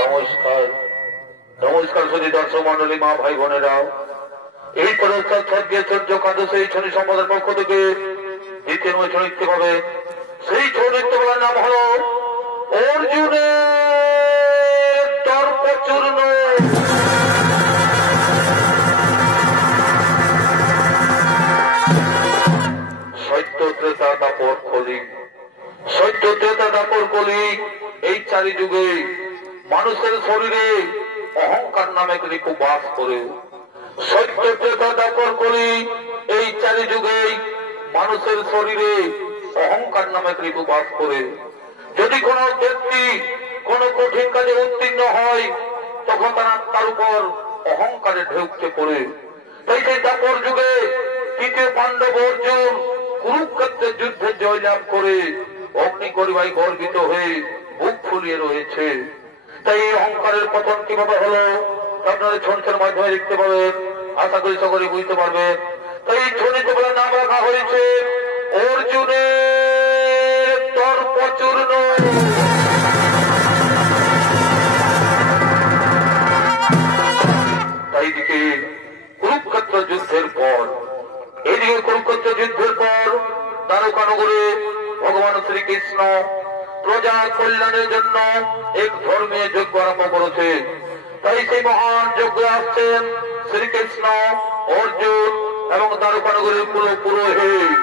নমস্কার নমস্কার সুধী দর্শক মন্ডলী, মা ভাই বোনেরাও, এই পদত্যাগ দিয়ে সূর্য কাঁদ সেই শনি সম্পদের পক্ষ থেকে দ্বিতীয় ছৌ নৃত্য পাবে। সেই ছৌ নৃত্য বলার নাম হল অর্জুনের দর্পচূর্ণ। সত্য ত্রেতা দাপর কলি, সত্য ত্রেতা দাপর কলি, এই চারি যুগে মানুষের শরীরে অহংকার নামে রিপু বাস করে। সত্য ত্রেতা দাপর কলি, এই চারি যুগে মানুষের শরীরে অহংকার নামে রিপু বাস করে। যদি কোন ব্যক্তি কোন কঠিন কাজে উত্তীর্ণ হয়, তখন তার উপর অহংকারে ঢেউকে পড়ে। তাই সেই দাপর যুগে তৃতীয় পাণ্ডব অর্জুন কুরুক্ষেত্রের যুদ্ধে জয়লাভ করে অগ্নিগরিমায় গর্বিত হয়ে বুক ফুলিয়ে রয়েছে। তাই এই অহংকারের পতন কিভাবে হলো আপনারা ছৌ নৃত্যের মাধ্যমে দেখতে পাবেন, আশা করি সকলে বুঝতে পারবেন। তাই এই ছৌ নৃত্য বলে নাম রাখা হয়েছে অর্জুনের দর্পচূর্ণ। এইদিকে কুরুক্ষেত্র যুদ্ধের পর, এইদিকে কুরুক্ষেত্র যুদ্ধের পর দ্বারকানগরে ভগবান শ্রীকৃষ্ণ প্রজা কল্যাণের জন্য এক ধর্মীয় যজ্ঞ আরম্ভ করেছে। তাই সেই মহান যজ্ঞে আসছেন শ্রীকৃষ্ণ, অর্জুন এবং দ্বারকানগরের পুরোহিত।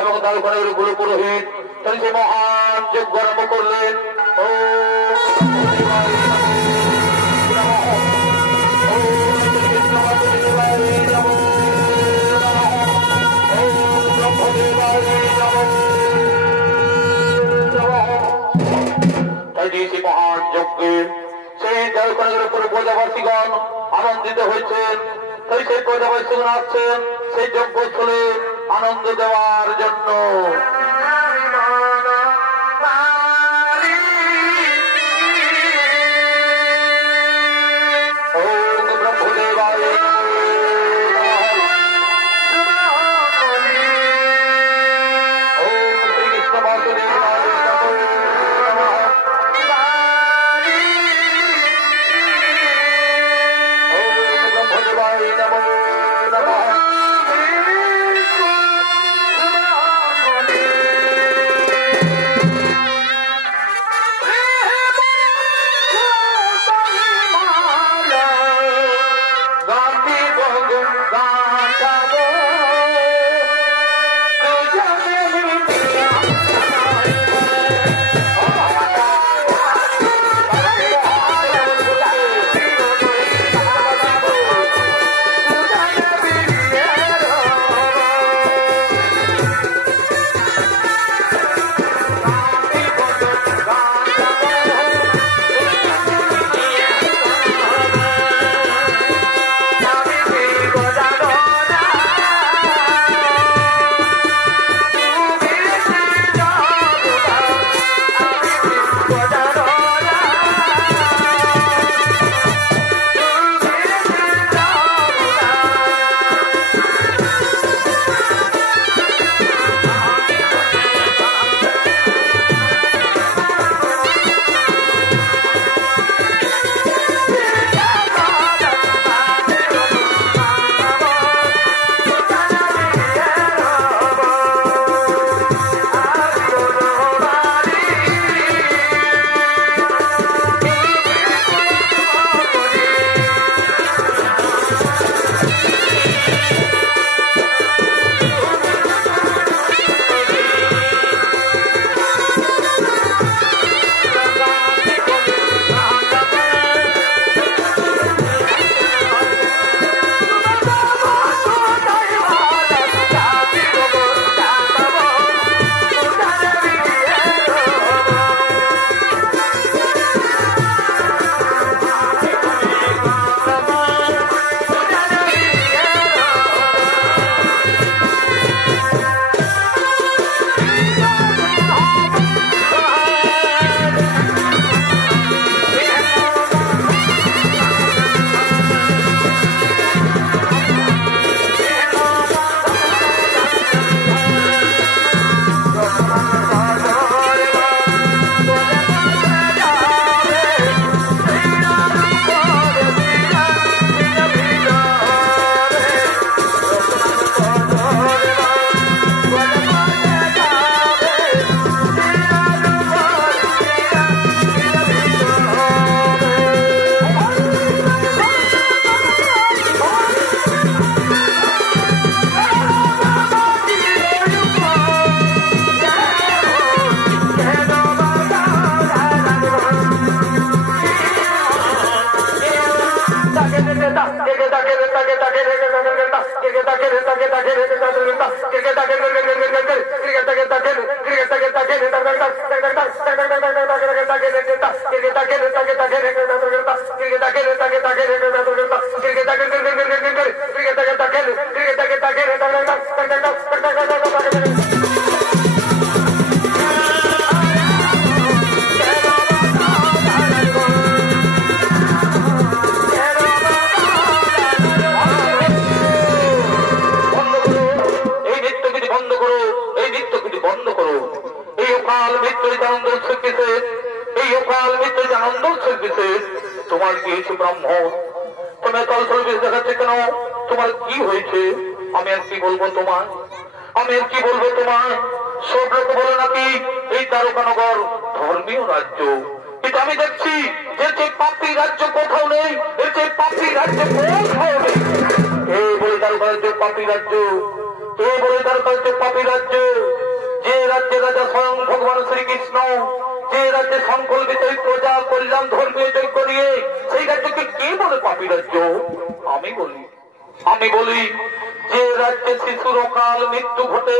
এবং দ্বারকানগরের গুরু পুরোহিত তিনি যে মহান যজ্ঞ আরম্ভ করলেন। ও মহান যজ্ঞে সেই দ্বারকানগরের উপরে প্রজাবাসীগণ আনন্দিত হয়েছেন। তাই সেই প্রজাবাসীগণ আসছেন সেই যজ্ঞস্থলে আনন্দ দেওয়ার জন্য। তোমার কি হয়েছে ব্রাহ্মণ? তোমার তলসল বেশ দেখাচ্ছে কেন? তোমার কি হয়েছে? আমি আর কি বলবো তোমার? আমি আর কি বলবো তোমার? সব লোক বলে নাকি এই দ্বারকানগর ধর্মীয় রাজ্য, কিন্তু আমি দেখছি এর যে পাপী রাজ্য কোথাও নেই, এর যে পাপী রাজ্য কোথাও নেই। এই বলে দ্বারকার যে পাপী রাজ্য, এই বলে দ্বারকার যে পাপী রাজ্য। রাজ্যের রাজা স্বয়ং ভগবান শ্রীকৃষ্ণ, যে রাজ্যে সংকল্পিত প্রজা কল্যাণ ধর্মীয় যজ্ঞ নিয়ে, সেই রাজ্যকে কে বলে পাপী রাজ্য? আমি বলি যে রাজ্যে শিশুর অকাল মৃত্যু ঘটে,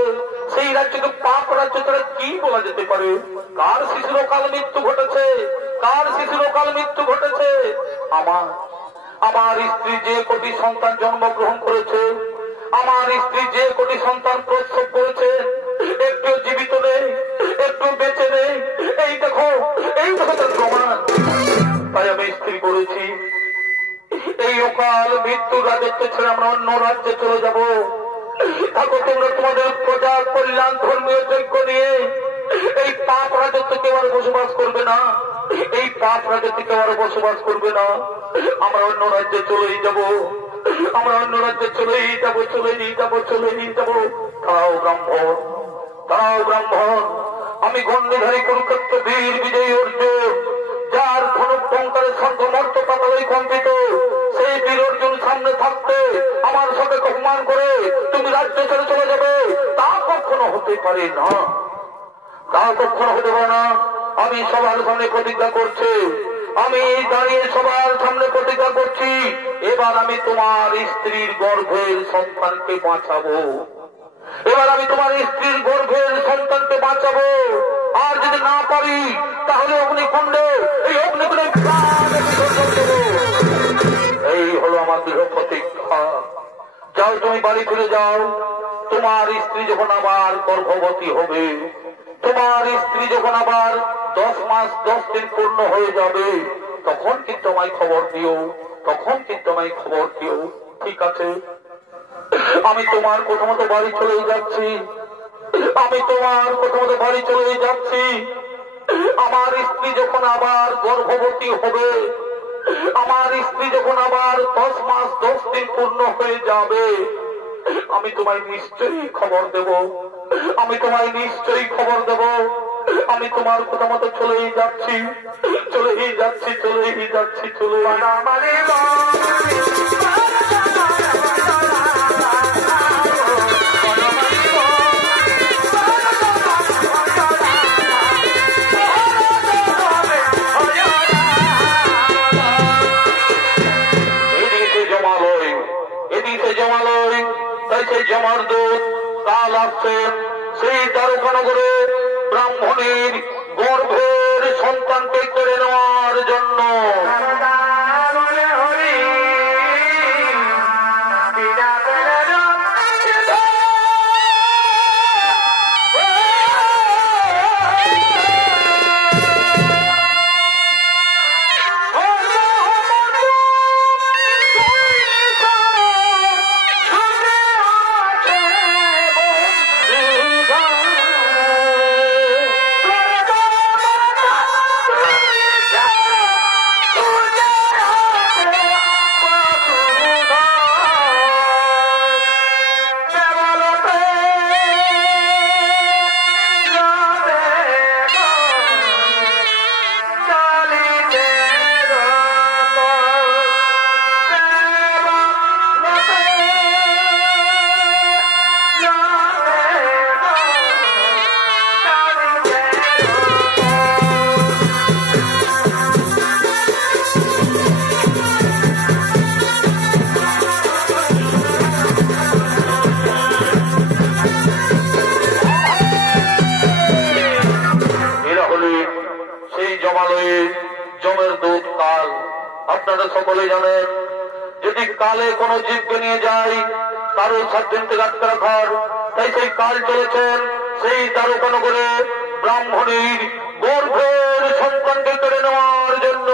সেই রাজ্যকে পাপ রাজ্য ছাড়া কি বলা যেতে পারে? কার শিশুর অকাল মৃত্যু ঘটেছে? কার শিশুর অকাল মৃত্যু ঘটেছে? আমার স্ত্রী যে কোটি সন্তান জন্মগ্রহণ করেছে, আমার স্ত্রী যে কোটি সন্তান প্রসব করেছে, একটু জীবিত নেই, একটু বেঁচে নেই। এই দেখো তার প্রমাণ। তাই আমি স্ত্রী করেছি, এই অকাল মৃত্যুর রাজত্ব ছেড়ে আমরা অন্য রাজ্যে চলে যাব। থাকো তোমরা তোমাদের প্রজা কল্যাণ ধর্মীয় যজ্ঞ নিয়ে। এই পাপ রাজত্ব কেউ আর বসবাস করবে না, এই পাপ রাজত্ব কেউ আর বসবাস করবে না। আমরা অন্য রাজ্যে চলেই যাব, আমরা অন্য রাজ্যে চলেই যাব। তারাও ব্রাহ্মণ, আমি গণ্ডিধারী কুরুক্ষেত্র বীর বিজয়ী অর্জুন, যার ধনুক টঙ্কারের স্বর্গমর্ত পাতালে কম্পিত, সেই বীর অর্জুন সামনে থাকতে আমার সাথে অপমান করে তুমি রাজ্য ছেড়ে চলে যাবে, তা কখনো হতে পারে না, তা কখনো হতে পারে না। আমি সবার সামনে প্রতিজ্ঞা করছি, আমি দাঁড়িয়ে সবার সামনে প্রতিজ্ঞা করছি, এবার আমি তোমার স্ত্রীর গর্ভের সন্তানকে বাঁচাবো, এবার আমি তোমার স্ত্রীর গর্ভের সন্তানকে বাঁচাবো। আর যদি না পারি তাহলে অগ্নিকুণ্ডে, এই অগ্নিকুণ্ডে প্রাণ বিসর্জন দেব। এই হলো আমার দৃঢ় প্রতিজ্ঞা। যাও তুমি বাড়ি ফিরে যাও। তোমার স্ত্রী যখন আবার গর্ভবতী হবে, তোমার স্ত্রী যখন আবার 10 মাস 10 দিন পূর্ণ হয়ে যাবে, তখন কিন্তু আমায় খবর দিও, তখন কিন্তু আমায় খবর দিও। ঠিক আছে? আমি তোমার প্রথমত বাড়ি চলেই যাচ্ছি, আমি তোমার প্রথমত বাড়ি চলেই যাচ্ছি। আমার স্ত্রী যখন আবার গর্ভবতী হবে, আমার স্ত্রী যখন আবার 10 মাস 10 দিন পূর্ণ হয়ে যাবে, আমি তোমায় নিশ্চয়ই খবর দেব, আমি তোমায় নিশ্চয়ই খবর দেব। আমি তোমার কথা মতো চলেই যাচ্ছি, চলেই যাচ্ছি, চলেই যাচ্ছি, চলে জমালয়। তাই সেই জমার দূত কাল আসছেন সেই দ্বারকানগরে ব্রাহ্মণীর গর্ভের সন্তানকে কেড়ে নেওয়ার জন্য। সকলে জানেন, যদি কালে কোন জীবকে নিয়ে যায় কারো সাধ্যেন থেকে আটকে রাখার, তাই সেই কাল চলেছেন সেই দ্বারকানগরে ব্রাহ্মণীর গর্ভের সন্তানকে কেড়ে নেওয়ার জন্য।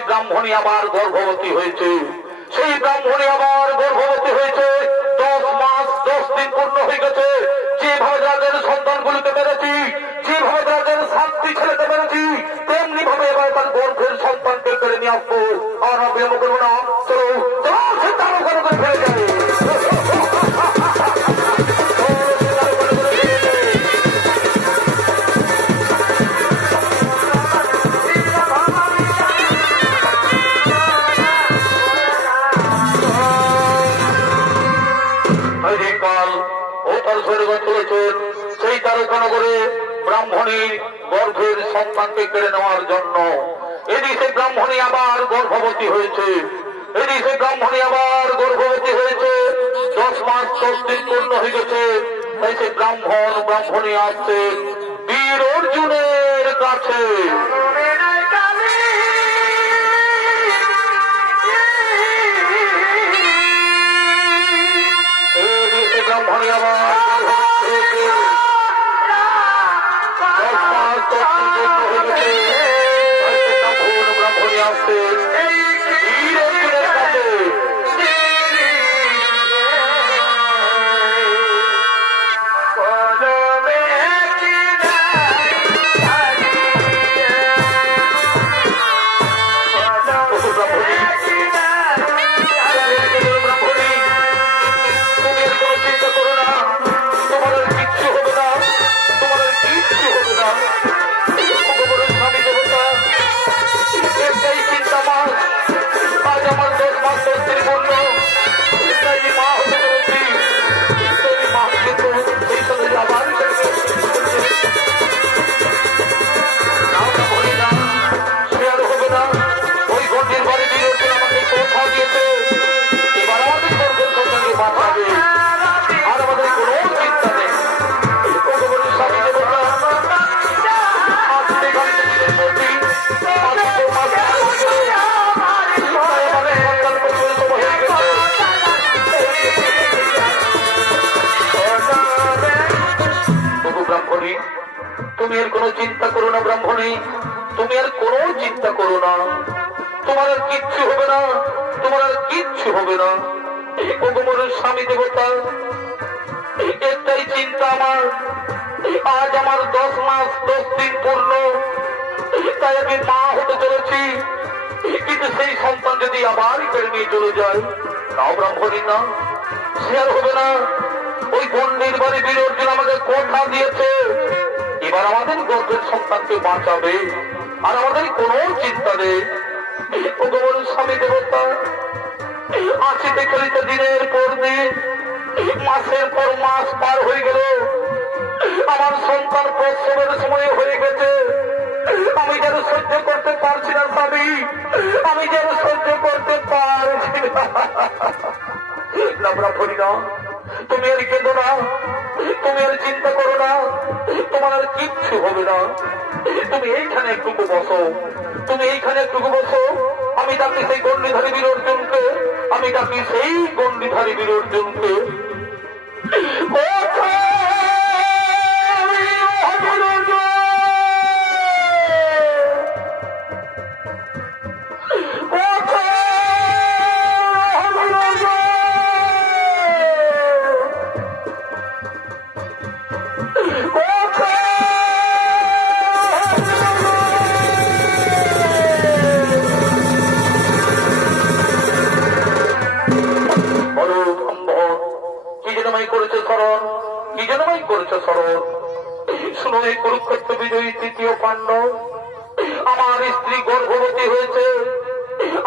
সেই ব্রাহ্মণী আবার গর্ভবতী হয়েছে। সেই ব্রাহ্মণী আবার গর্ভবতী হয়েছে, 10 মাস 10 দিন পূর্ণ হয়ে গেছে। যেভাবে রাজের সন্তানগুলিকে মেরেছি, যেভাবে রাজের 7টি ছেলেকে মেরেছি, তেমনি ভাবে এবার তার গর্ভের সন্তানকে কেড়ে নিয়ে আসবো। আর বিলম্ব করবো না, চলো চলো সে তার ওখানে করে ফেলে যাবে। সেই তারকানগরে ব্রাহ্মণী গর্ভের সন্তানকে কেড়ে নেওয়ার জন্য এদিকে ব্রাহ্মণী আবার গর্ভবতী হয়েছে। এদিকে ব্রাহ্মণী আবার গর্ভবতী হয়েছে, 10 মাস 10 দিন পূর্ণ হয়ে গেছে। তাই সে ব্রাহ্মণী আসছে বীর অর্জুনের কাছে। ব্রাহ্মণী আবার ব্রাহ্মণী আসছে বীর অর্জুনের কাছে। তুমি আর কোনো চিন্তা করো না ব্রাহ্মণী, তুমি আর কোনো চিন্তা করো না, তোমার আর কিচ্ছু হবে না, তোমার আর কিচ্ছু হবে না। ওগোমরের স্বামী দেবতা, একটাই চিন্তা আমার, আজ আমার 10 মাস 10 দিন পূর্ণ, তাই আমি মা হতে চলেছি। কিন্তু সেই সন্তান যদি আবার কেড়ে নিয়ে চলে যায়, তাও ব্রাহ্মণী না, সে আর হবে না। ওই গণ্ডির বাড়ি বীর অর্জুন আমাকে কথা দিয়েছে, এবার আমাদের গর্ভের সন্তানকে বাঁচাবে, আর আমাদের কোনো চিন্তা নেই। ওগোমরের স্বামী দেবতা, আসিতে খেলিতে দিনের পর দিন, মাসের পর মাস পার হয়ে গেল, আমার সন্তান প্রসবের সময় হয়ে গেছে। আমি যেন সহ্য করতে পারছি না স্বামী, আমি যেন সহ্য করতে পারছি না। ব্রাহ্মণী না, তুমি আর কেঁদো না, তুমি আর চিন্তা করো না, তোমার আর কিচ্ছু হবে না। তুমি এইখানে একটুকু বসো, তুমি এইখানে একটুকু বসো। আমি ডাকি সেই গণ্ডিধারী বীর অর্জুনকে, আমি ডাকি সেই গণ্ডিধারী বীর অর্জুনকে। কুরুক্ষেত্র বিজয়ী তৃতীয় পাণ্ডব, আমার স্ত্রী গর্ভবতী হয়েছে,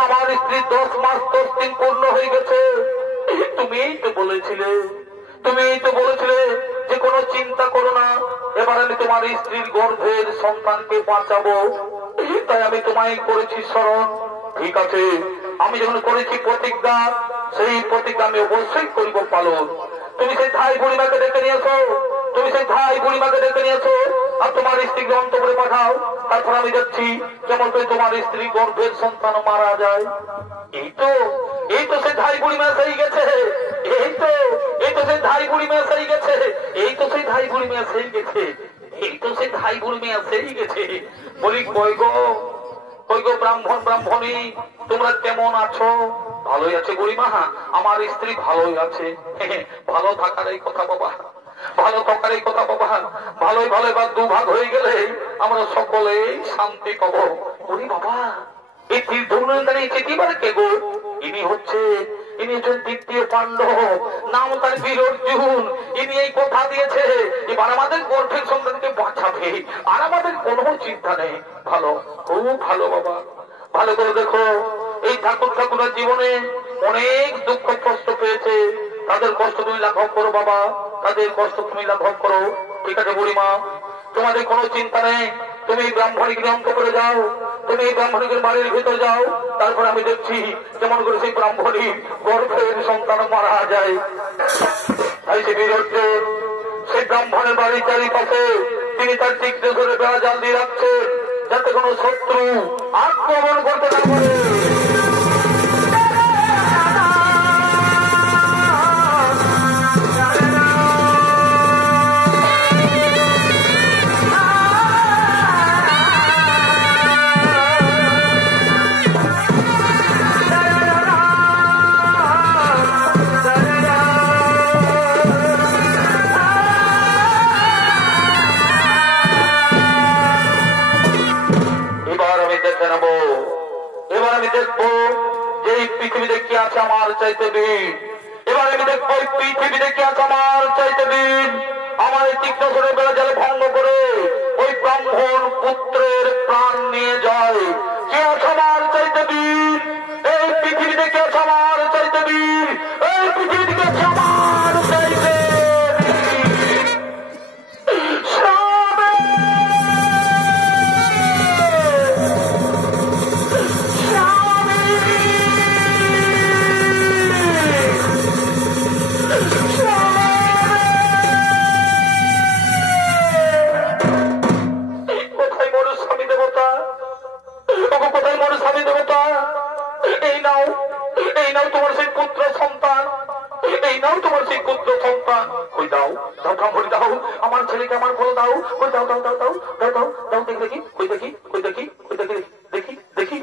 আমার স্ত্রী 10 মাস 10 দিন পূর্ণ হয়ে গেছে। তুমিই তো বলেছিলে, তুমিই তো বলেছিলে যে কোনো চিন্তা করো না, এবার আমি তোমার স্ত্রীর গর্ভের সন্তানকে বাঁচাবো। তাই আমি তোমায় করেছি স্মরণ। ঠিক আছে, আমি যখন করেছি প্রতিজ্ঞা, সেই প্রতিজ্ঞা আমি অবশ্যই করিব পালন। তুমি সেই ধাই বুড়িমাকে ডেকে নিয়েছো, তুমি সেই ধাই বুড়িমাকে ডেকে নিয়েছো, আর তোমার স্ত্রীকে অন্তপুরে পাঠাও। তারপর আমি যাচ্ছি, যেমন করে তোমার স্ত্রী গর্ভের সন্তান মারা যায়। এই তো সে ধাই বুড়িমা সেই গেছে, এই তো সে ধাই বুড়িমা সেই গেছে, এই তো সেই ধাই বুড়িমা সেই গেছে, এই তো সে ধাই বুড়িমা সেই গেছে। বলি কই গো, ও ওই গো ব্রাহ্মণ ব্রাহ্মণী, তোমরা কেমন আছো? ভালোই আছে বুড়িমা, আমার স্ত্রী ভালোই আছে। ভালো থাকার এই কথা বাবা, ভালো থাকার এই কথা বাবা, ভালোই ভালো এবার দুভাগ হয়ে গেলে আমরা সকলেই শান্তি পাবো। বুড়ি বাবা, এই তীর্থদারী চেটিবার কে গো? ইনি হচ্ছেন দ্বিতীয় পাণ্ডব, নাম তার বীর অর্জুন। ইনি এই কথা দিয়েছে এবার আমাদের গর্ভের সন্তানকে বাঁচাবে, আর আমাদের কোনো চিন্তা নেই। ভালো, খুব ভালো বাবা। ভালো করে দেখো, এই ঠাকুরের জীবনে অনেক দুঃখ কষ্ট পেয়েছে, তাদের কষ্ট তুমি লাঘব করো বাবা, তাদের কষ্ট তুমি লাঘব করো। ঠিক আছে বুড়িমা, তোমাদের কোনো চিন্তা নেই, তুমি ব্রাহ্মণী গ্রহণ করে যাও, তুমি ব্রাহ্মণীদের বাড়ির ভিতরে যাও। তারপর আমি দেখছি যেমন করে সেই ব্রাহ্মণী গর্ভের সন্তান মারা যায়। তাই সে বিরুদ্ধে সেই ব্রাহ্মণের বাড়ির চারিপাশে তিনি তার তীক্ষ্ণ ধরে বেড়া জাল দিয়ে রাখছেন, যাতে কোনো শত্রু আক্রমণ করতে না পারে। দেখবো যে এই পৃথিবীতে কি আছে আমার চাইতে বীর। এবার আমি দেখবো এই পৃথিবীতে কি আছে আমার চাইতে বীর। আমার এই তীক্ষ্ণ করে বেড়া জালে ভঙ্গ করে ওই ব্রাহ্মণ পুত্রের প্রাণ নিয়ে যায়। কে আছে আমার চাইতে বীর? এই পৃথিবীতে কে আছে আমার চাইতে বীর? এই পৃথিবীতে কে আছে আমার চাইতে আমার ছেলেকে আমার বলে দাও, ওই দাও দাও দাও দাও দাও দাও দাও দেখি ওই দেখি ওই দেখি ওই দেখি দেখি দেখি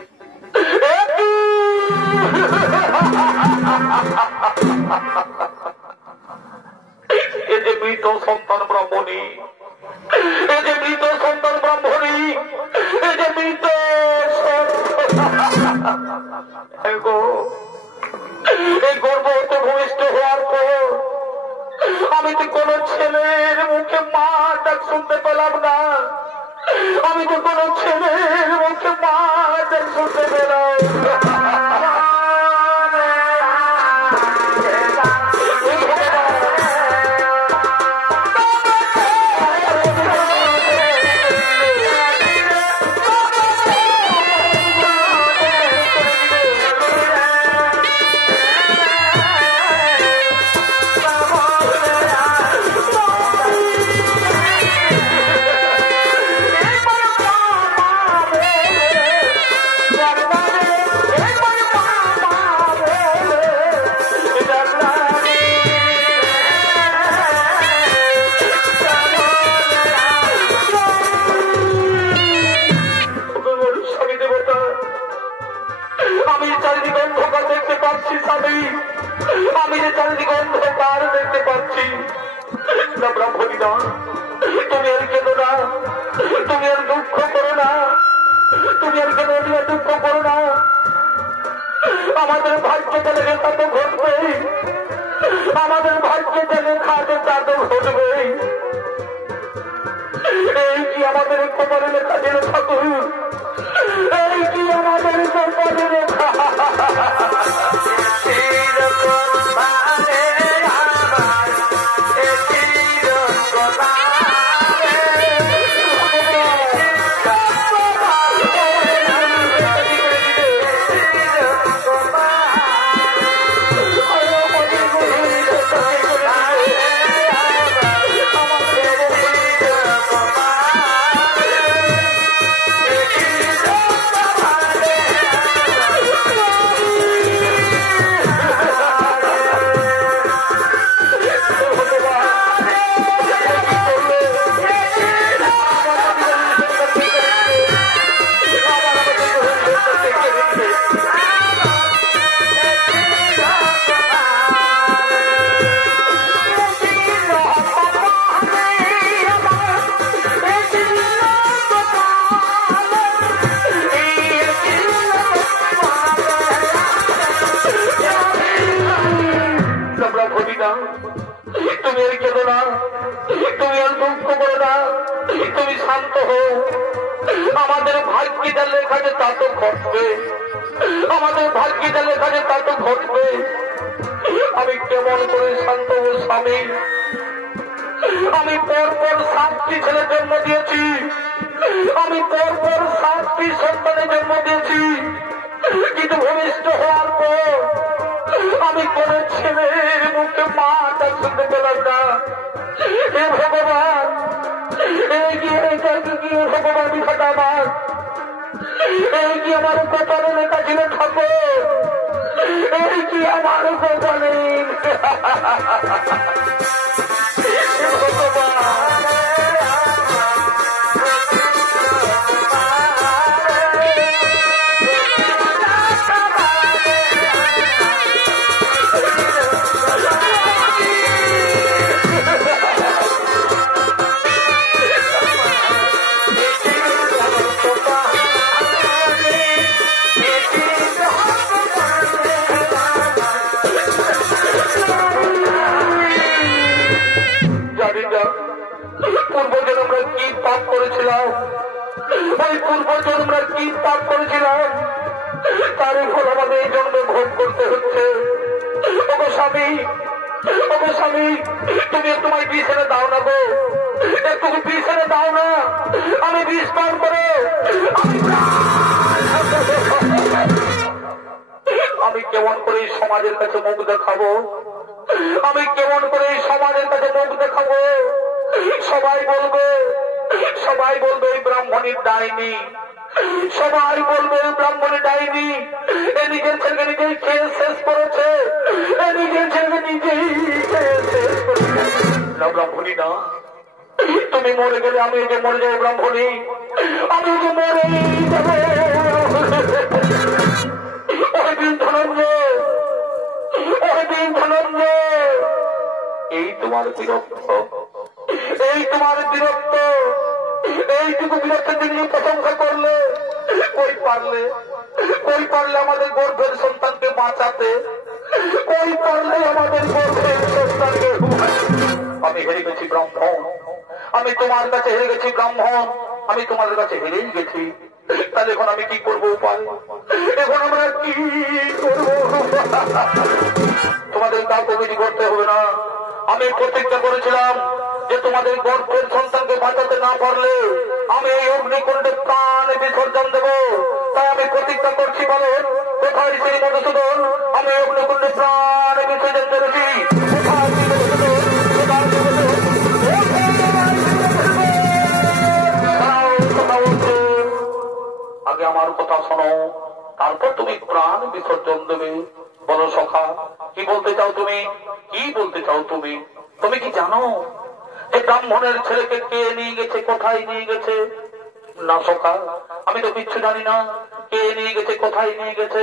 এই যে মৃত সন্তান ব্রাহ্মণী, এই যে মৃত সন্তান ব্রাহ্মণী, এই যে মৃত এই গর্ভবতী ভূমিষ্ঠ হওয়ার পর আমি তো কোন ছেলের মুখে মা ডাক শুনতে পেলাম না। আমি তো কোন ছেলের মুখে মা ডাক শুনতে পেলাম। আমি যে চারিদিকে অন্ধকার দেখতে পাচ্ছি না ব্রাহ্মণী না, তুমি আর কেঁদো না, তুমি আর দুঃখ করো না, তুমি আর কেন দুঃখ করো না। আমাদের ভাগ্যে চলে গেলে তা তো ঘটবেই, আমাদের ভাগ্যে চলে খাতে তা তো ঘটবেই। এই কি আমাদের কপালে লেখা ছিল ঠাকুর? এই কি আমাদের কপালে লেখা? না, তুমি আর দুঃখ করো না, তুমি শান্ত হও। আমাদের ভাগ্যে যা লেখা আছে তা তো ঘটবে, আমাদের ভাগ্যে যা লেখা আছে তা তো ঘটবে। আমি কেমন করে শান্ত হব স্বামী? আমি পরপর 7টি ছেলে জন্ম দিয়েছি, আমি পরপর 7টি সন্তানের জন্ম দিয়েছি, কিন্তু ভূমিষ্ঠ হওয়ার পর আমি কোন ছেলের মুখে মাটা শুনতে পেলাম না। হে ভগবান, এই কি ভগবান বিধাতা আমার, এই কি আমার কপালে লেখা ছিল ঠাকুর, এই কি আমার কপালে পূর্বজন্মরা কি পাপ করেছিলাম, ওই পূর্বজন্মরা কি পাপ করেছিলাম, তার ফল আমাদের এই জন্মে ভোগ করতে হচ্ছে। ওগো স্বামী, ওগো স্বামী, তুমি তোমায় বিষ এনে দাও না গো, একটু বিষ এনে দাও না, আমি বিষ পান করে আমি কেমন করে এই সমাজের কাছে মুখ দেখাবো, আমি কেমন করে এই সমাজের কাছে মুখ দেখাবো? সবাই বলবে, সবাই বলবে এই ব্রাহ্মণীর ডাইনি, সবাই বলবে এই ব্রাহ্মণীর ডাইনি, এ নিজের ছেলেকে নিজেই খেয়ে শেষ করেছে, এ নিজের ছেলেকে নিজেই খেয়ে শেষ করেছে। না ব্রাহ্মণী না, তুমি মরে গেলে আমি যে মরে যাবো ব্রাহ্মণী, আমি যে মরে যাবো। ওই দিন ধনঞ্জয়, ওই দিন ধনঞ্জয়, এই তোমার বিরক্ত, এই তোমার বিরক্ত, এইটুকু বিরক্তের দিন প্রশংসা করলে কই পারলে, কই পারলে আমাদের গর্ভের সন্তানকে বাঁচাতে, কই পারলে আমাদের গর্ভের সন্তানকে। আমি হেরে গেছি ব্রাহ্মণ, আমি তোমার কাছে হেরে গেছি ব্রাহ্মণ, আমি তোমাদের কাছে হেরেই গেছি। তাহলে এখন আমি কি করবো উপায়, এখন আমরা কি করবো? তোমাদের কাউকে কিছু করতে হবে না। আমি প্রতিজ্ঞা করেছিলাম যে তোমাদের গর্ভের সন্তানকে বাঁচাতে না পারলে আমি এই অগ্নিকুণ্ডে প্রাণ বিসর্জন দেব। তাই আমি প্রতিজ্ঞা করছি, বলেন কোথায় শ্রী মধুসূদন? আমি অগ্নিকুণ্ডে প্রাণ বিসর্জন করেছি। আগে আমার কথা শোনো, তারপর তুমি প্রাণ বিসর্জন দেবে। বলো সখা, কি বলতে চাও তুমি, কি বলতে চাও তুমি? তুমি কি জানো যে ব্রাহ্মণের ছেলেকে কে নিয়ে গেছে, কোথায় নিয়ে গেছে? না সখা, আমি তো কিচ্ছু জানি না, কে নিয়ে গেছে, কোথায় নিয়ে গেছে।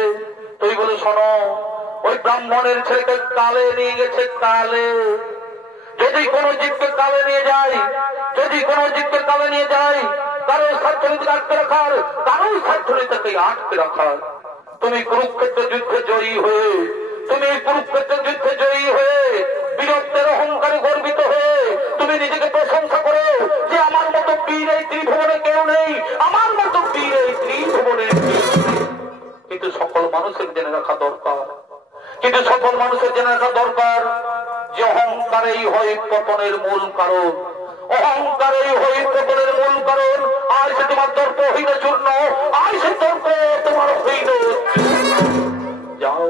তুই বলে শোনো, ওই ব্রাহ্মণের ছেলেকে কালে নিয়ে গেছে, কালে। যদি কোনো জীবকে কালে নিয়ে যায়, যদি কোনো জীবকে কালে নিয়ে যায়, কারো স্বার্থনীতিকে আটকে রাখার, কারো স্বার্থনীতিকে আটকে রাখার। তুমি কুরুক্ষেত্র যুদ্ধে জয়ী হয়ে, তুমি কুরুক্ষেত্র যুদ্ধে জয়ী হয়ে বীরত্বের অহংকারে গর্বিত হয়ে তুমি নিজেকে প্রশংসা করো যে আমার মতো বীর এই ত্রিভুবনে কেউ নেই, আমার মতো বীর এই ত্রিভুবনে। কিন্তু সকল মানুষের জেনে রাখা দরকার, কিন্তু সকল মানুষের জেনে রাখা দরকার যে অহংকারেই হয় পতনের মূল কারণ, অহংকারেই হয় পতনের মূল কারণ। আর সে তোমার তর্ক হইল চূর্ণ, আর সে তর্ক তোমার হইল। যাও,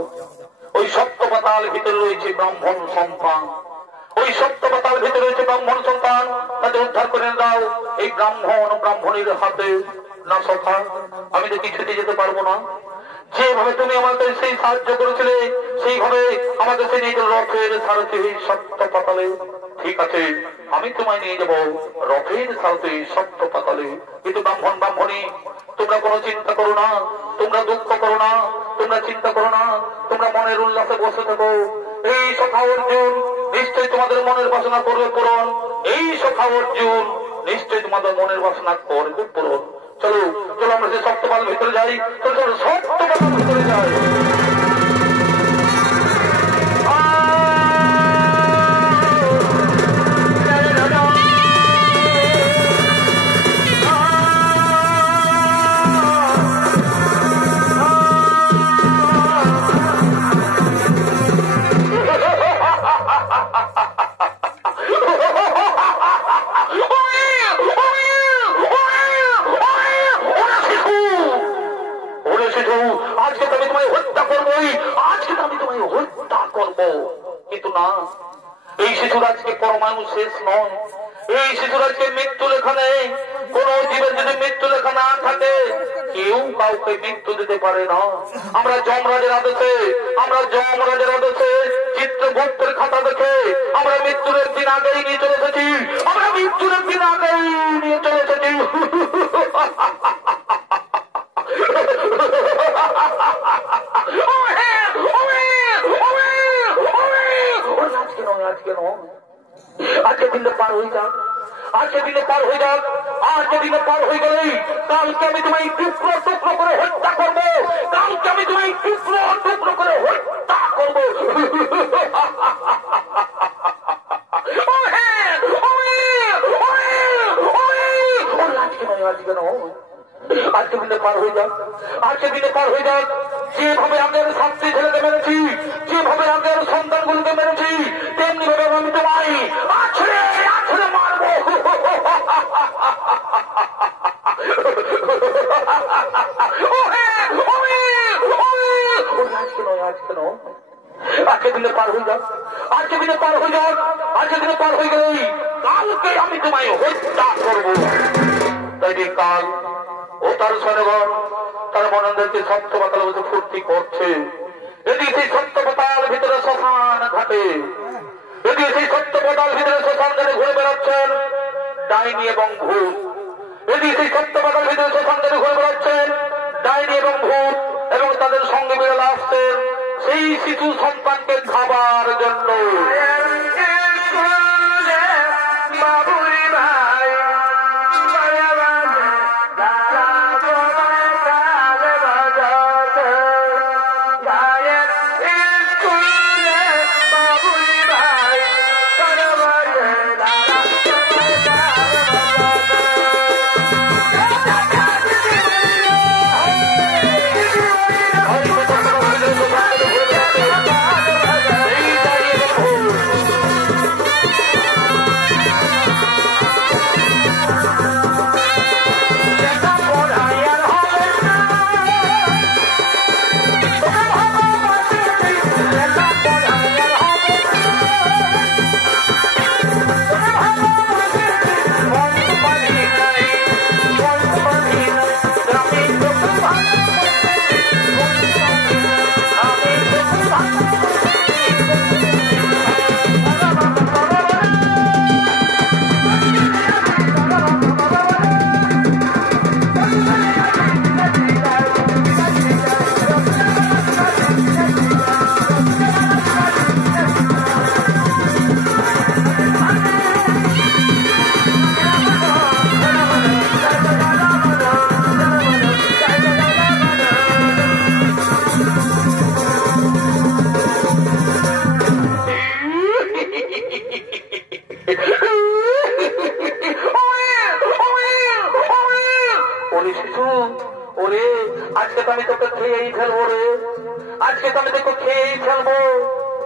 ওই সপ্ত পাতাল ভিতরে রয়েছে ব্রাহ্মণ সন্তান, ওই সপ্ত পাতাল ভিতরে রয়েছে ব্রাহ্মণ সন্তান, তাদের উদ্ধার করে দাও এই ব্রাহ্মণ ব্রাহ্মণীর হাতে। না সখা, আমি তো কিছুতে যেতে পারবো না। যেভাবে তুমি আমাকে সেই সাহায্য করেছিলে, সেইভাবে আমাকে সে নিয়ে গেল রথের সারথি সপ্ত পাতালে। ঠিক আছে, আমি তোমায় নিয়ে যাবো রথের সারথি সপ্ত পাতালে। কিন্তু ব্রাহ্মণ ব্রাহ্মণী, তোমরা কোনো চিন্তা করো না, তোমরা দুঃখ করো না, তোমরা চিন্তা করো না, তোমরা মনের উল্লাসে বসে থাকো। এই সখা অর্জুন নিশ্চয়ই তোমাদের মনের বাসনা করবে পূরণ, এই সখা অর্জুন নিশ্চয়ই তোমাদের মনের বাসনা করবে পূরণ। চলো চলো, আমরা যে সপ্তপাল ভিতরে যাই, চলো চলো সপ্তপাল ভিতরে যাই। করবো, কিন্তু না, এই শিশুর আজকে পরমায়ু শেষ নয়, এই শিশুর আজকে মৃত্যু লেখা নেই। কোন জীবের যদি মৃত্যু লেখা না থাকে কেউ কাউকে মৃত্যু দিতে পারে না। আমরা যমরাজের আদেশে চিত্রগুপ্তের খাতা দেখে আমরা মৃত্যুর একদিন আগেই নিয়ে চলে এসেছি, আমরা মৃত্যুর একদিন আগেই নিয়ে চলে এসেছি। আজকে দিনে পার হয়ে যাক, আজকে দিনে পার হয়ে যাক, আজকে দিনে পার হয়ে গেলেই কালকে আমি তোমায় টুকরো টুকরো করে হত্যা করবো, কালকে আমি তোমায় টুকরো টুকরো করে হত্যা করবো। আজকে দিনে পার হয়ে যাক, আজকে দিনে পার হয়ে যাক, যেভাবে আগের ছাত্রী ছেলেকে মেরেছি, যেভাবে আগের সন্তানগুলোকে মেরেছি, তেমনি ভাবে আমি তোমায় আছড়ে আছড়ে মারবো। আজকে দিনে পার হয়ে যাক, আজকে দিনে পার হয়ে যাক, আজকে দিনে পার হয়ে গেলেই কালকে আমি তোমায় হত্যা করবো। তাই কাল ও তার সৈন্যগণ তার মনন্দকে সত্য পাতাল বসে ফুর্তি করছে। এদিকে সেই সত্য পাতাল ভিতরে শ্মশান ঘাটে, এদিকে সেই সত্য পাতাল ভিতরে শ্মশান ঘাটে ঘুরে বেড়াচ্ছেন ডাইনি এবং ভূত। এদিকে সেই সত্য পাতাল ভিতরে শ্মশান ঘাটে ঘুরে বেড়াচ্ছেন ডাইনি এবং ভূত, এবং তাদের সঙ্গে বেরোলে আসছেন সেই শিশু সন্তানকে খাবার জন্য।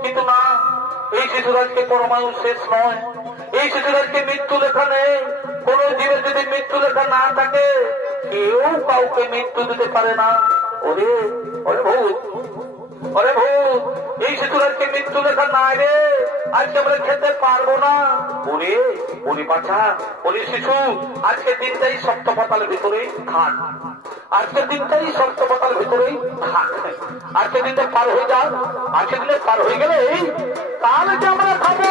কিন্তু না, এই শিশুর আজকে পরমায়ু শেষ নয়, এই শিশুর আজকে মৃত্যু লেখা নেই। কোন জীবের যদি মৃত্যু লেখা না থাকে কেউ কাউকে মৃত্যু দিতে পারে না। ওরে ওরে ভূত, ওরে ভূত, এই শিশুর আজকে মৃত্যু লেখা নাই রে, আজকে আমরা খেতে পারবো না। ওরে ওরে বাছা, ওরে শিশু, আজকে দিনটাই সপ্ত পাতালের ভিতরেই থাক, আজকের দিনটাই সপ্ত পাতালের ভিতরেই থাক। আজকে দিনটা পার হয়ে যাক, আজকে দিনে পার হয়ে গেলে তাহলে যে আমরা খাবো।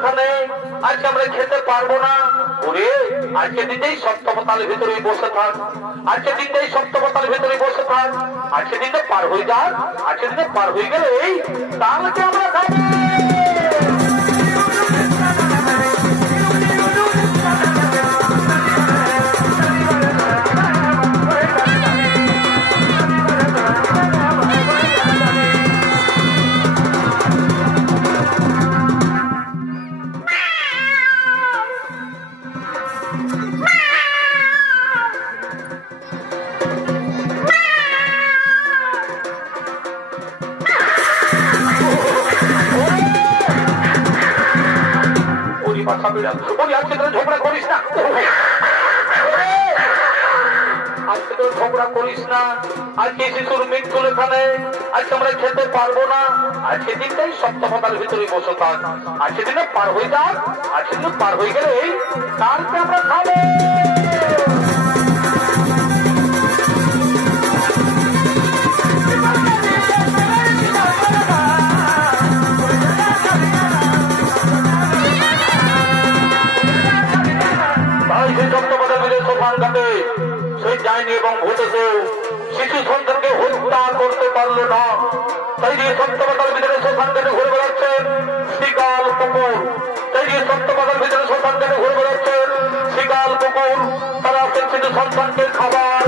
এখানে, আজকে আমরা খেতে পারবো না। ওরে আজকে দিনটাই সপ্তমতালের ভিতরে বসে থাক, আজকে দিনটাই সপ্তমতালের ভিতরে বসে থাক, আজকে দিনটা পার হয়ে যাক, আজকে দিনটা পার হয়ে গেলে তাহলে আমরা খাবো। ঝগড়া করিস না, আজকে তো ঝগড়া করিস না, আজকে শিশুর মৃত্যু এখানে, আজকে আমরা খেতে পারবো না, আজকে দিনটাই সপ্তমতার ভিতরে বসে থাক, আজকে দিনে পার হয়ে যাক, আজকে দিন পার হয়ে গেলে কালকে আমরা খাবো। সেই যায়নি এবং ভূতেছে শিশু সন্তানকে হত্যা করতে পারলো না, তাই দিয়ে সত্যবাদার ভিতরে শ্মশান ঘাটে ঘুরে বেড়াচ্ছেন শিকাল কুকুর, তাই দিয়ে সত্যবাদার ভিতরে শ্মশান ঘাটে ঘুরে বেড়াচ্ছেন শিকাল কুকুর, তারা আছেন শিশু সন্তানকে খাবার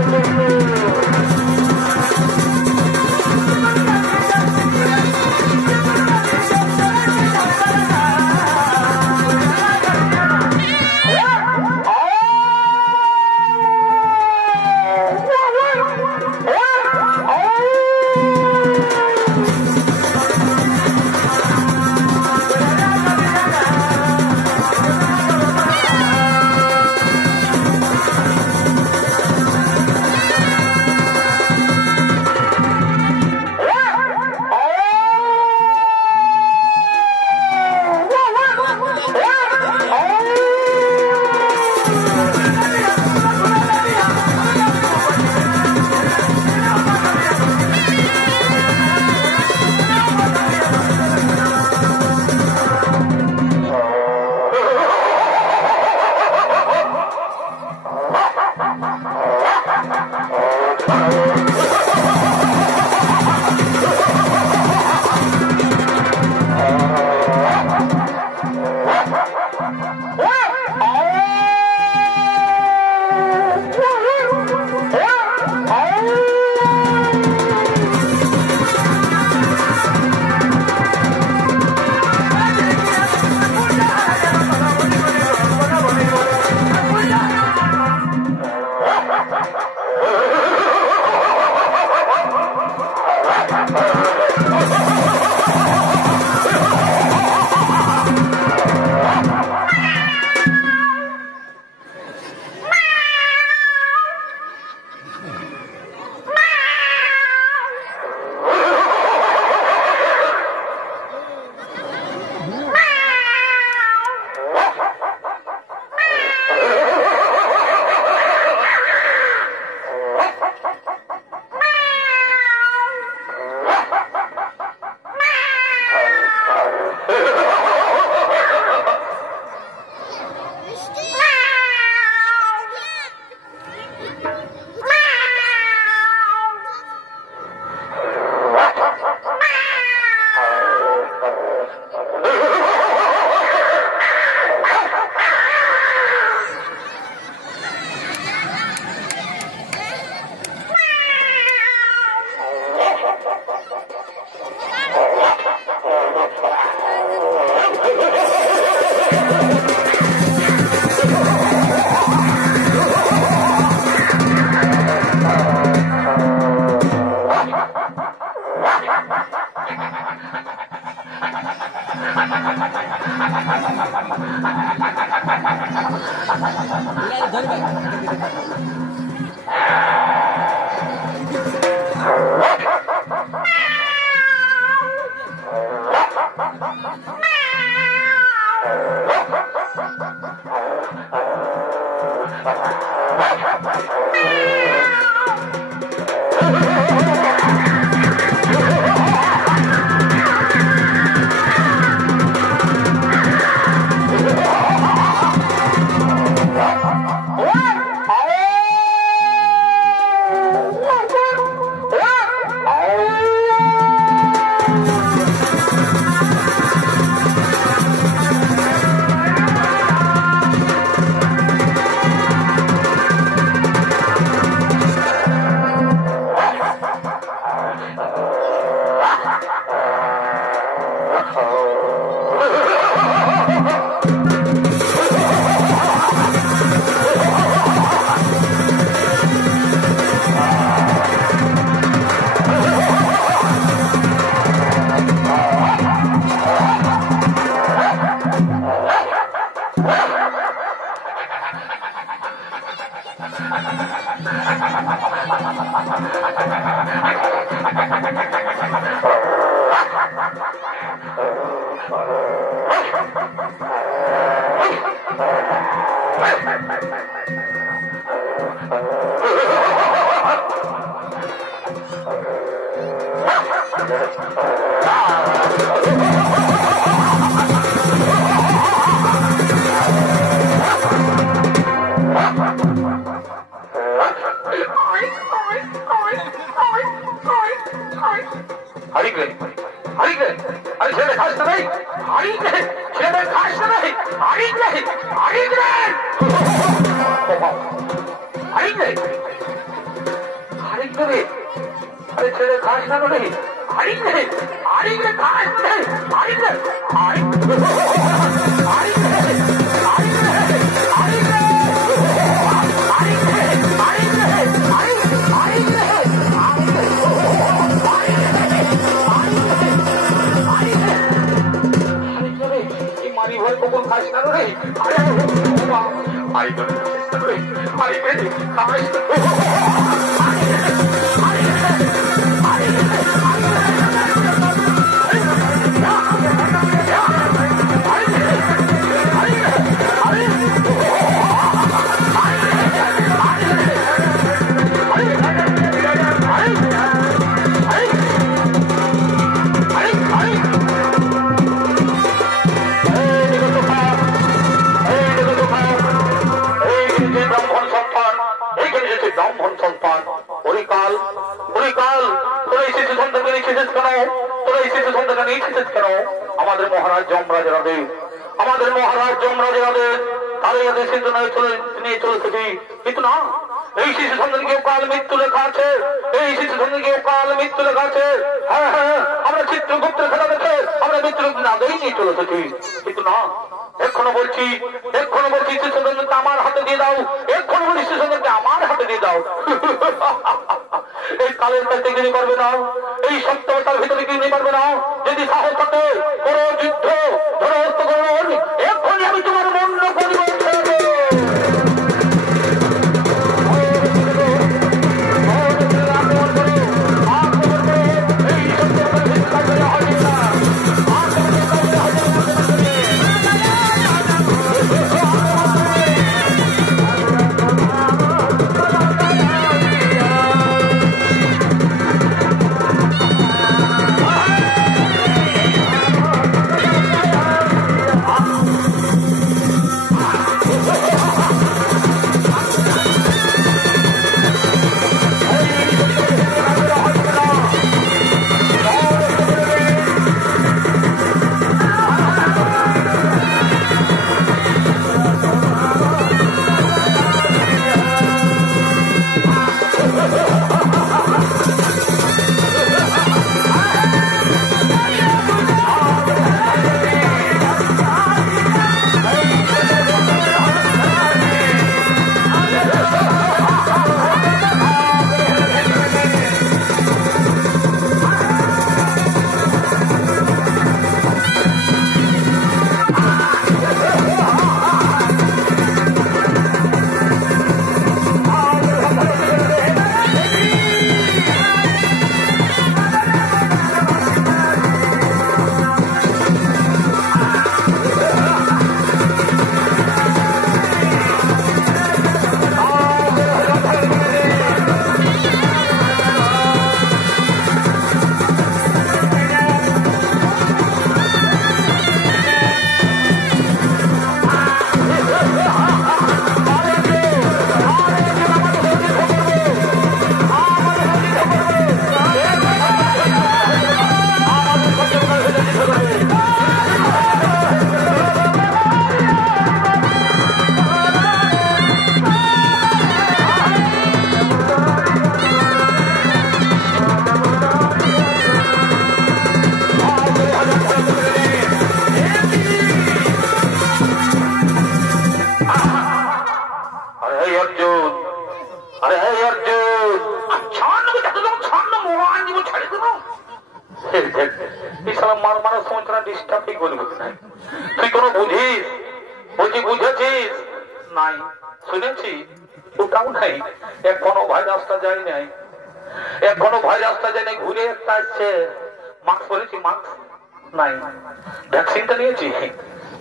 ভ্যাকসিনটা নিয়েছি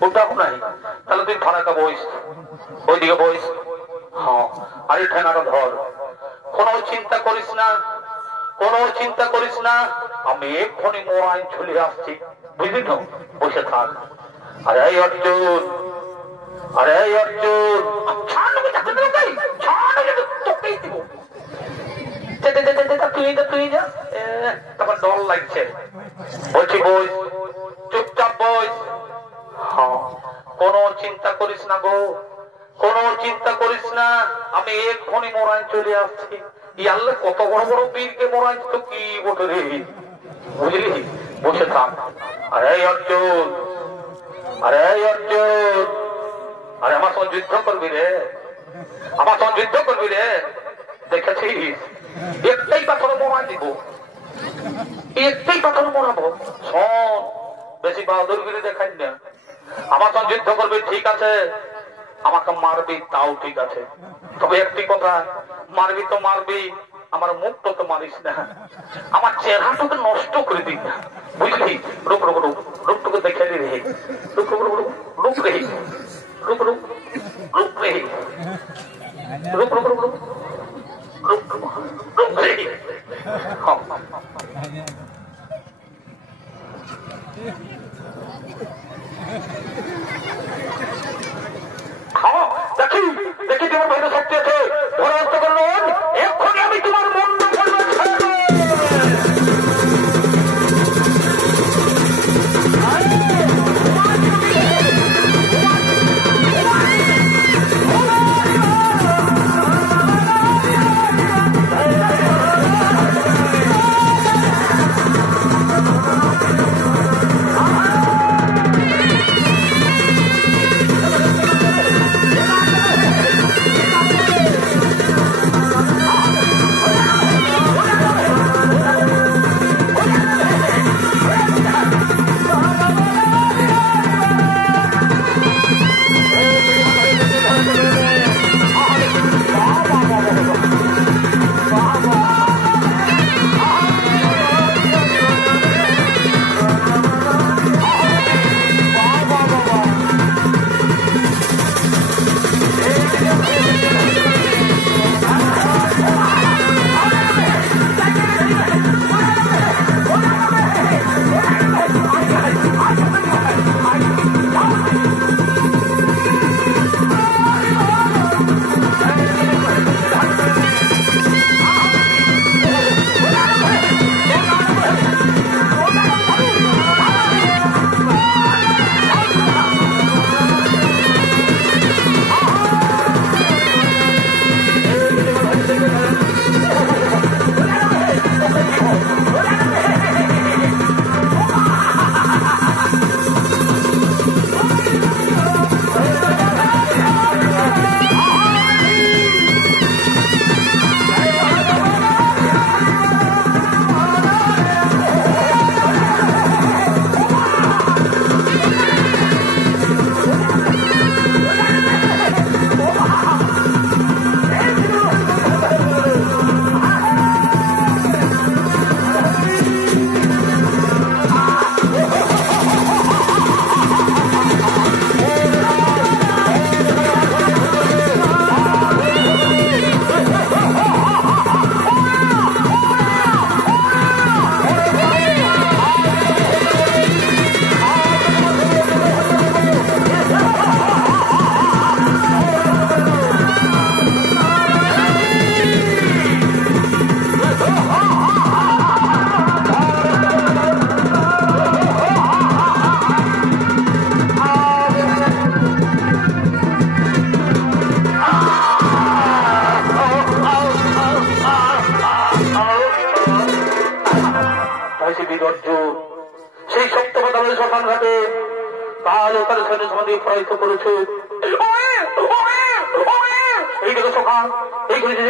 ওটাও নাই, তাহলে তুই ধরা টাকা বইস, ওইদিকে বইস। হ্যাঁ, আর এই ঠেঙাটা ধর। কোনো চিন্তা করিস না, কোনো চিন্তা করিস না, আমি এক্ষুনি মোড়ায় চলে আসছি, বুঝলি তো? বসে থাক। আরে অর্জুন, আরে অর্জুন, তুই যা, তখন ডর লাগছে। বলছি বই, চুপচাপ বই। হ্যাঁ, কোনো চিন্তা করিস না গো, কোনো চিন্তা করিস না, আমি এক্ষুনি মোড়ায় চলে আসছি। ইয়াল্লে কত বড় বড় বীরকে মোড়ায় তো কি বটে রে, বুঝলি? বসে থাক। আরে অর্জুন, আরে অর্জুন, আরে আমার সঙ্গে যুদ্ধ করবি রে, আমার সঙ্গে যুদ্ধ করবি রে। দেখেছিস একটাই পাথর মোড়ায় দিব, একটাই পাথর মোড়াবো। শোন, বেশি বাহাদুরগিরি দেখাই না। আমার সঙ্গে যুদ্ধ করবি ঠিক আছে, আমাকে মারবি তাও ঠিক আছে, তবে একটি কথা, মারবি তো মারবি, আমার মুখটা তো মারিস না, আমার চেহারাটাকে নষ্ট করে দিই না, বুঝলি? রুক রুক রুক, রূপটুকু দেখে নি রে, রুক রুক রুক, রুক রে, রুক রুক, রুক রে, রুক রুক রুক, রুক রুক রুক রে। হ্যাঁ, দেখি দেখি তোমার ভাইরা শক্তি আছে, ধরাস্ত করলেন, এক্ষুনি আমি তোমার মন্দ করবো।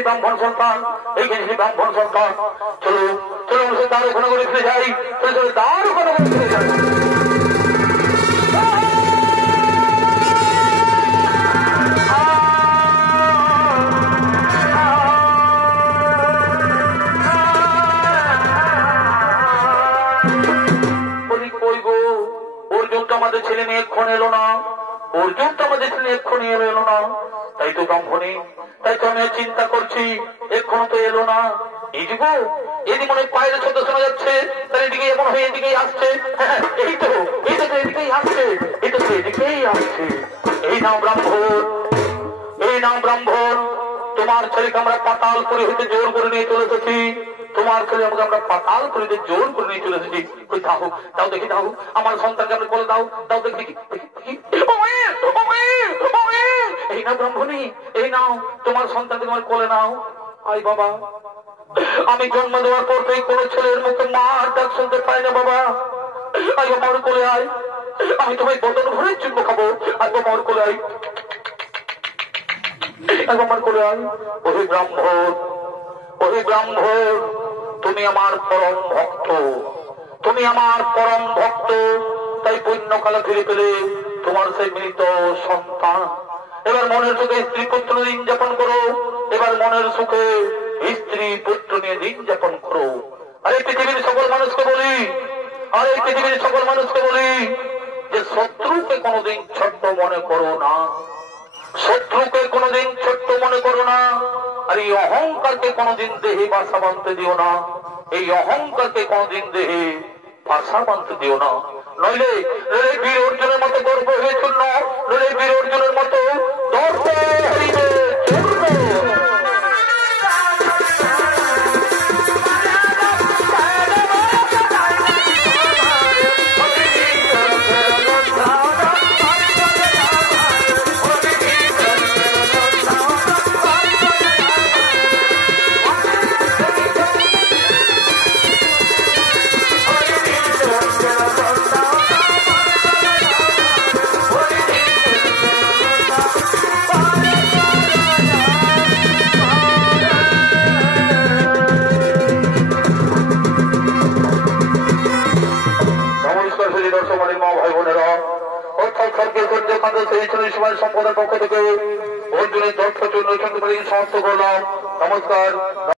ব্রাহ্মণ সন্তান, এইখানে ব্রাহ্মণ সন্তান, চলো চলো তার ওখানে করে ফিরে যাই, তার ওখানে করে ফিরে যাই। আমাদের ছেলে মেয়ে ক্ষণ এলো না, অর্জুন তো আমাদের দিচ্ছিলেন এক্ষুনি এলো না। তাই তো ব্রাহ্মণী, তাই তো আমি চিন্তা করছি এক্ষুনি তো এলো না। এইটুকু এদিকে মনে পায়ের শব্দ শোনা যাচ্ছে, তার এদিকে এমন হয়ে এদিকেই আসছে। এই তো এদিকেই আসছে, এই তো এদিকেই আসছে। এই নাম ব্রাহ্মণ, এই নাম ব্রাহ্মণ। তোমার ছেলেকে আমরা পাতাল করে হইতে জোর করে নিয়ে চলে এসেছি। তোমার ছেলে আমাকে আমরা পাতাল করে জোর করে নিয়ে চলে এসেছি। দাও দাও দেখি, দাও আমার সন্তানকে আমরা বলে দাও, দাও দেখি। এই নাও ব্রাহ্মণী, এই নাও তোমার সন্তানকে তোমার কোলে নাও। আই বাবা, আমি জন্ম দেওয়ার পর থেকে কোন ছেলের মুখে মার ডাক শুনতে পাই না বাবা। আই আমার কোলে আয়, আমি তোমায় বদন ভরে চুম্ব খাবো। আই বাবা আমার কোলে আয়, আমার কোলে আয়। ওহে ব্রাহ্মণ, ওহে ব্রাহ্মণ, তুমি আমার পরম ভক্ত, তুমি আমার পরম ভক্ত। তাই পুণ্যকালে ফিরে পেলে তোমার সেই মৃত সন্তান। এবার মনের সুখে স্ত্রী পুত্র দিন যাপন করো, এবার মনের সুখে স্ত্রী পুত্র নিয়ে দিন যাপন করো। আর এই পৃথিবীর সকল মানুষকে বলি, আর এই পৃথিবীর সকল মানুষকে বলি যে শত্রুকে কোনোদিন ছোট্ট মনে করো না, শত্রুকে কোনোদিন ছোট্ট মনে করো না। আর এই অহংকারকে কোনোদিন দেহে বাসা বাঁধতে দিও না, এই অহংকারকে কোনোদিন দেহে বাসা বাঁধতে দিও না। নইলে বীর অর্জুনের মতো গর্ব হয়ে চলল, নইলে বীর অর্জুনের মতো দর্প হইবে চূর্ণ। সম্পদের পক্ষ থেকে অর্জুনের দর্শন সমাপ্ত করলাম। নমস্কার।